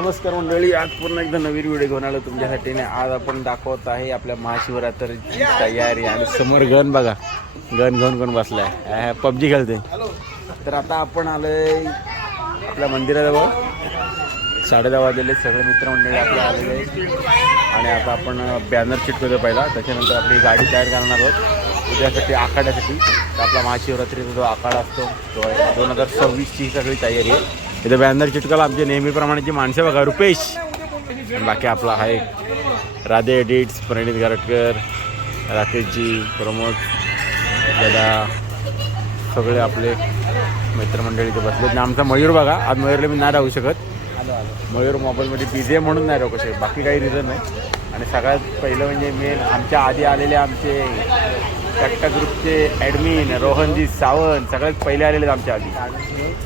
नमस्कार मंडळी, आज पुन्हा एकदा नवीन व्हिडिओ घेऊन आलो तुमच्यासाठी. आज आपण दाखवत आहे आपल्या महाशिवरात्रीची तयारी. आणि समोर गण बघा, गण घेऊन बसलाय, पबजी खेळते. तर आता आपण आलोय आपल्या मंदिराजवळ. 10:30 वाजलेले, सगळे मित्रमंडळी आपल्या आलेले. आणि आता आपण बॅनर चिटकवतो पहिला, त्याच्यानंतर आपली गाडी तयार करणार आहोत उद्यासाठी, आखाड्यासाठी. तर आपला महाशिवरात्रीचा जो आखाडा असतो तो 2026ची सगळी तयारी आहे. इथं बॅनर चिटकायला आमचे नेहमीप्रमाणेची माणसं बघा, रुपेश. आणि बाकी आपला आहे राधे एडिट्स, प्रणित गारटकर, राकेशजी, प्रमोद दादा, सगळे आपले मित्रमंडळी इथे बसले. आणि आमचा मयूर बघा, आज मयूरला मी नाही राहू शकत. मयूर मोबाईलमध्ये बिझी आहे म्हणून नाही राहू शकत, बाकी काही रिझन नाही. आणि सगळ्यात पहिलं म्हणजे मेन आमच्या आधी आलेले आमचे कट्टा ग्रुपचे ॲडमिन रोहनजी सावंत, सगळ्यात पहिले आलेले आमच्या आधी.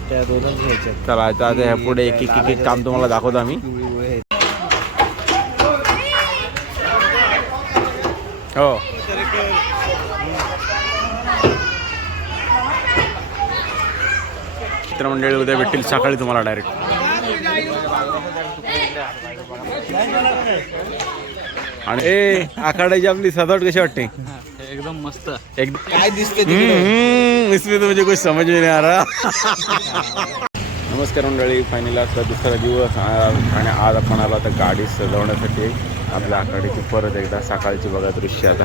त्या दोनच घ्यायच्या. चला आता ह्या पुढे एक एक काम तुम्हाला दाखवतो आम्ही. हो, मित्रमंडळी उद्या भेटतील सकाळी तुम्हाला डायरेक्ट. आणि आखाड्याची आपली सजावट कशी वाटते? एकदम मस्त. एकदम काय दिसते इसमें तो मुझे कुछ समझ में नहीं आ रहा. नमस्कार मंडळी, फायनली आजचा दुसरा दिवस आणि आज आपण आलो आता गाडी सजवण्यासाठी आपल्या आखाड्याची. परत एकदा सकाळची बघा दृश्य आता.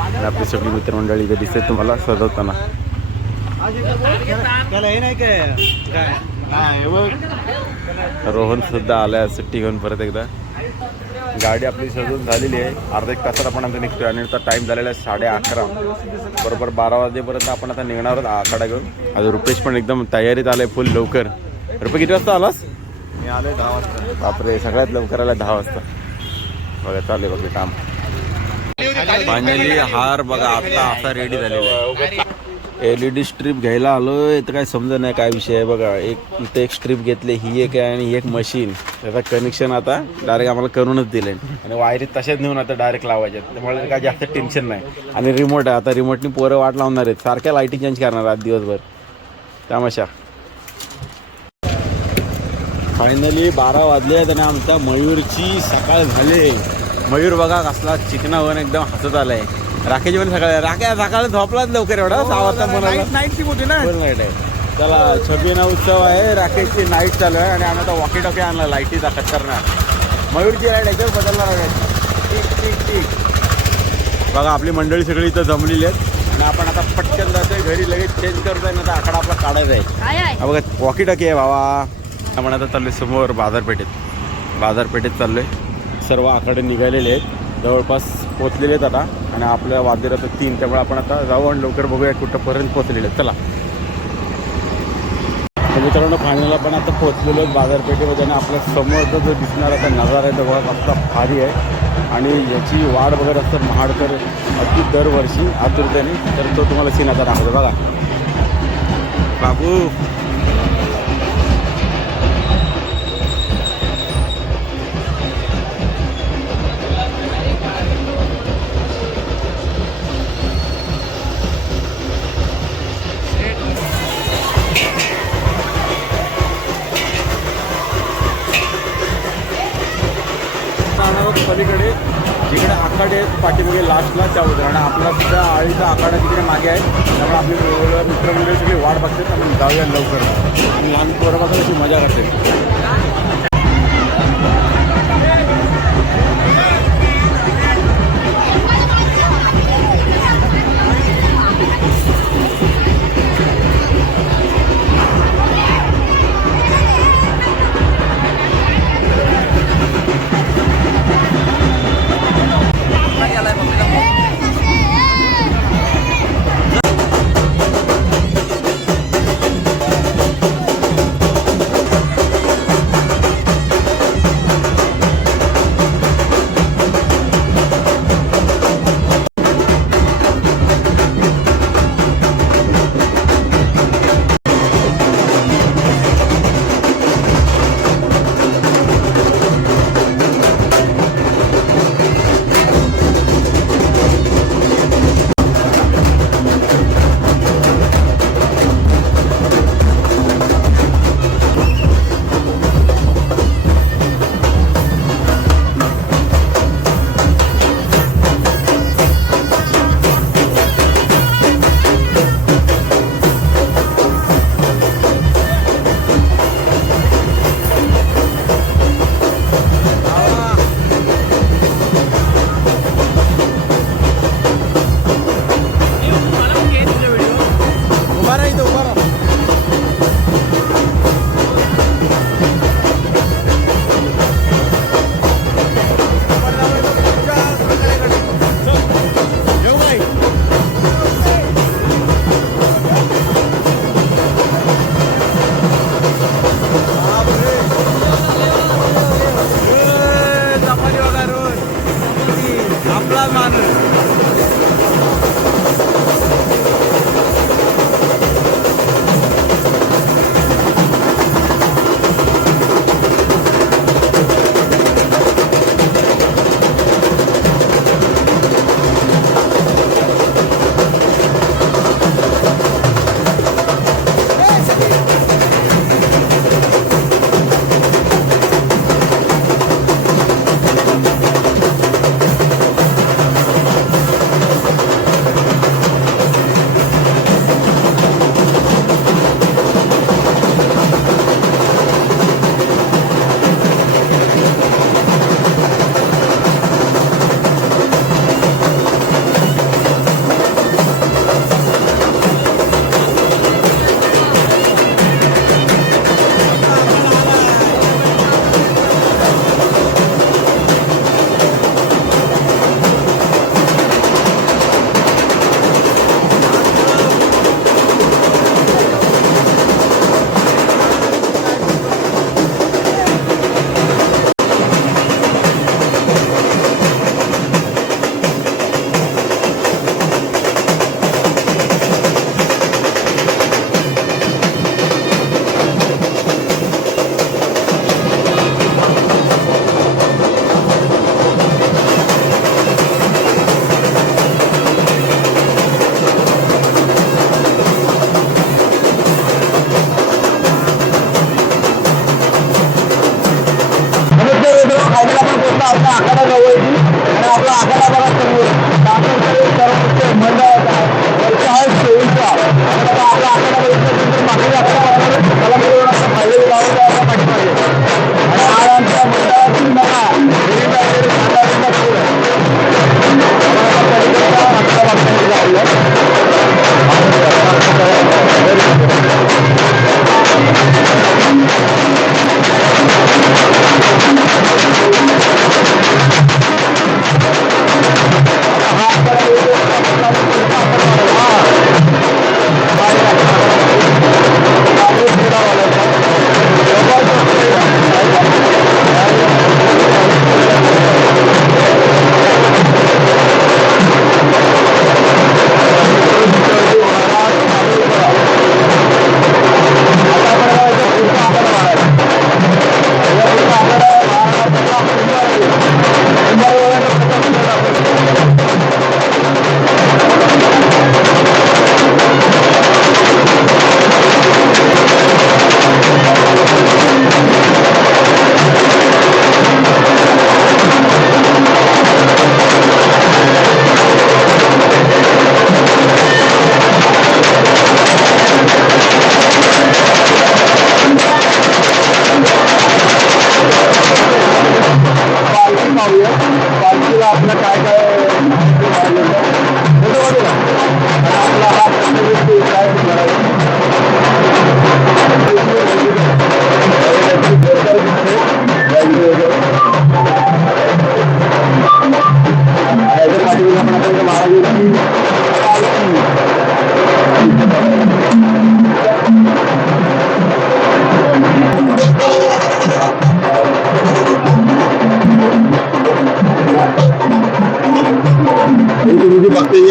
आणि आपली सगळी मित्रमंडळी इथे दिसते तुम्हाला सजवताना. रोहन सुद्धा आलाय सुट्टी घेऊन परत एकदा. गाडी आपली सजवून झालेली आहे. अर्धा एक तासात आपण आता निघतोय. आणि आता टाईम झालेला आहे 11:30. बरोबर 12 वाजेपर्यंत आपण आता निघणार आहोत आखाडा घेऊन. आज रुपेश पण एकदम तयारीत आलाय फुल लवकर. रुपये किती वाजता आलास? मी आलोय 10 वाजता. बापरे, सगळ्यात लवकर आला 10 वाजता. बघा चालले बघा काम. फायनली हार बघा आता असा रेडी झालेला आहे. LED स्ट्रीप घ्यायला आलोय तर काय समजत नाही काय विषय आहे. बघा इथे एक स्ट्रीप घेतली, ही एक आहे आणि एक मशीन. त्याचा कनेक्शन आता डायरेक्ट आम्हाला करूनच दिले. आणि वायरी तशाच नेऊन आता डायरेक्ट लावायच्या, त्यामुळे काय जास्त टेन्शन नाही. आणि रिमोट आहे, आता रिमोटनी पोरं वाट लावणार आहेत, सारख्या लाईटी चेंज करणार आज दिवसभर तमाशा. फायनली 12 वाजले आहेत आणि आमच्या मयूरची सकाळ झाली. मयूर बघा कसला चिकना होऊन एकदम हसत आलाय. राकेश पण सकाळी सकाळी झोपलाच लवकर, एवढा 6 वाजता नाईट होती ना, फुल नाईट आहे. चला 26 उत्सव आहे, राकेशची नाईट चालू आहे. आणि आम्ही आता वॉकी टॉकी आणला लाईटीचा खतरनाक. मयूरची लाईट याच्यावर बदलणार आहे. ठीक. बघा आपली मंडळी सगळी इथं जमलेली आहेत. आणि आपण आता पटकन जातोय घरी, लगेच चेंज करतोय ना, आता आखाडा आपला काढायचा आहे. बघा वॉकी टॉकी आहे बाबा. आपण आता चाललोय समोर बाजारपेठेत चाललोय. सर्व आखाडे निघालेले आहेत, जवळपास पोचलेले आहेत आता. आणि आपल्या वाजले आता 3, त्यामुळे आपण आता जाऊ आणि लवकर बघूया कुठंपर्यंत पोचलेले आहेत. चला मित्रांनो, फायनल आपण आता पोचलेलो आहेत बाजारपेठेमध्ये. आणि आपल्या समोरचा जो दिसणार आता नजारा आहे तो बघा कसला भारी आहे. आणि याची वाढ बघत असतात महाडकर अगदी दरवर्षी आतुरतेने. तर तो तुम्हाला सीन आता दाखवतो बघा. बाबू पलीकडे जिकडे आखाडे आहेत पाठीमागे लास्टला त्या होत्या. आणि आपला सुद्धा आळीचा आखाडा तिकडे मागे आहे. त्यामुळे आपली मित्रमंडळी सगळी वाट बघतात. आपण जाऊया लवकर. आणि लहान पोरं बघा अशी मजा करते.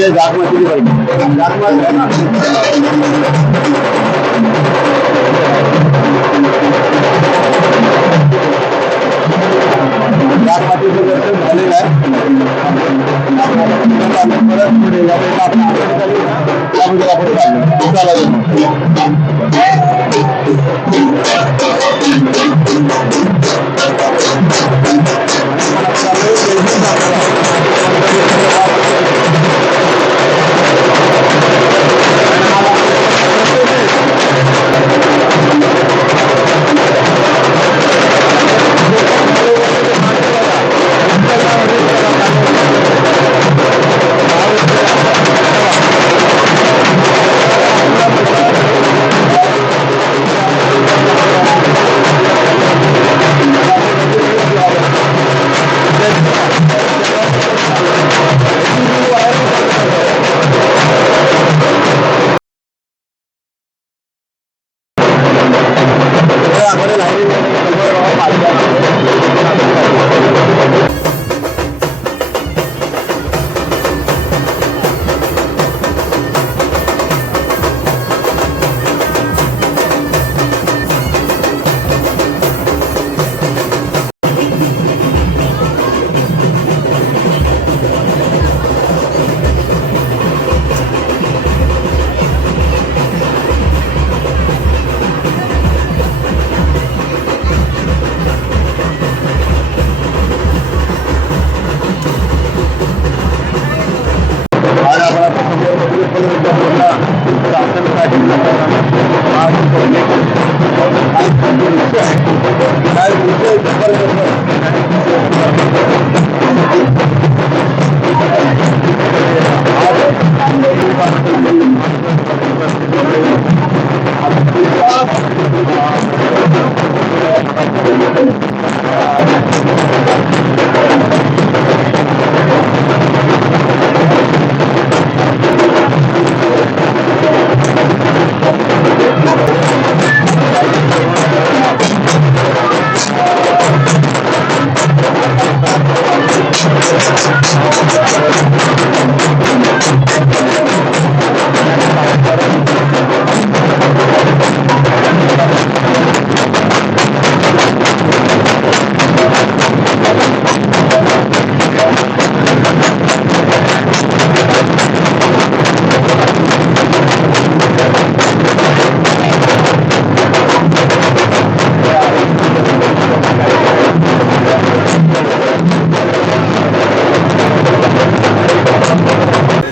जागमातीचं दर्शन झालेलं आहे. परत पुढे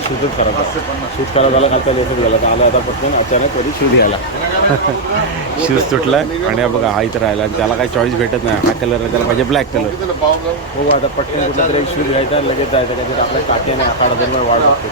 शूट करा झाला खालचा लेसच गेला तर आला आता पटकन अचानक कधी शूज घ्यायला शूज तुटला आणि बघा हा इथं राहिला आणि त्याला काही चॉईस भेटत नाही. हा कलर आहे त्याला पाहिजे ब्लॅक कलर. हो आता पटकन कुठला तरी एक शूज घ्यायचा लगेच जायचं त्याच्यात आपल्या काट्याने 8,000 वाढ लागते.